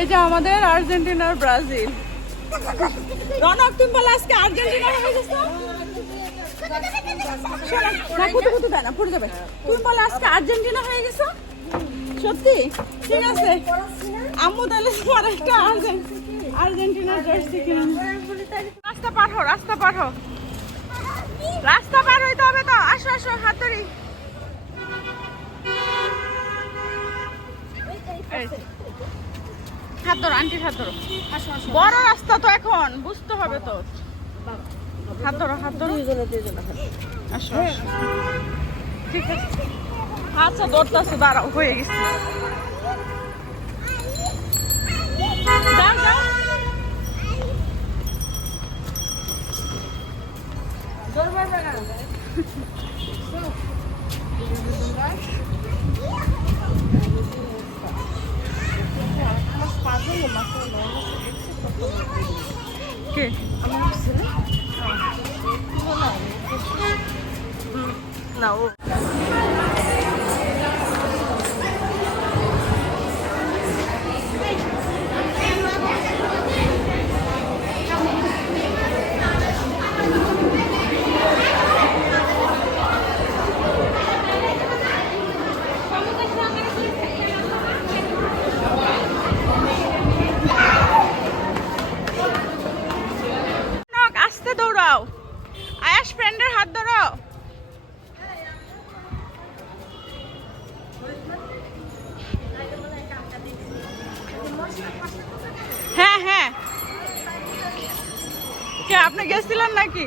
এই যে আমাদের আর্জেন্টিনার ব্রাজিল। রনক তুমি বলে আজকে আর্জেন্টিনা হয়ে গেছে না, কুতু দেয় না, পড়ে যাবে। তুমি বলে আজকে আর্জেন্টিনা হয়ে গেছো, সত্যি? ঠিক আছে, আম্মু তাহলে তোমার একটা আর্জেন্টিনার জার্সি কিনে। রাস্তা পার হো, রাস্তা পার হো, রাস্তা পার হইতে হবে তো। আসো আসো, হাত ধরি। হাত ধরো, আন্টির হাত ধরো। বড় রাস্তা তো এখন, বুঝতে হবে তো। হাত ধরো, হাত ধরো। আসো আসো, ঠিক আছে। আচ্ছা ধরতেছে, দাঁড়াও, হয়ে গেছে। যাও যাও, কে না ও আস্তে দৌড়াও। আয়াস ফ্রেন্ডের হাত ধরো। হ্যাঁ হ্যাঁ, কে আপনি গেছিলেন নাকি?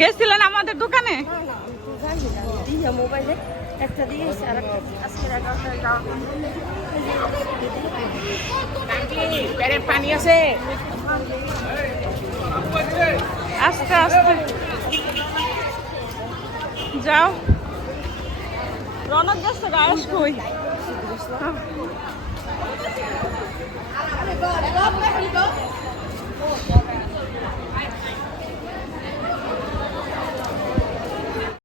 গেছিলেন আমাদের দোকানে? মোবাইলে একটা দিয়েছে আর আজকে পানি আছে। আস্তে আস্তে যাও। রনক গেছে, আয়াস কই?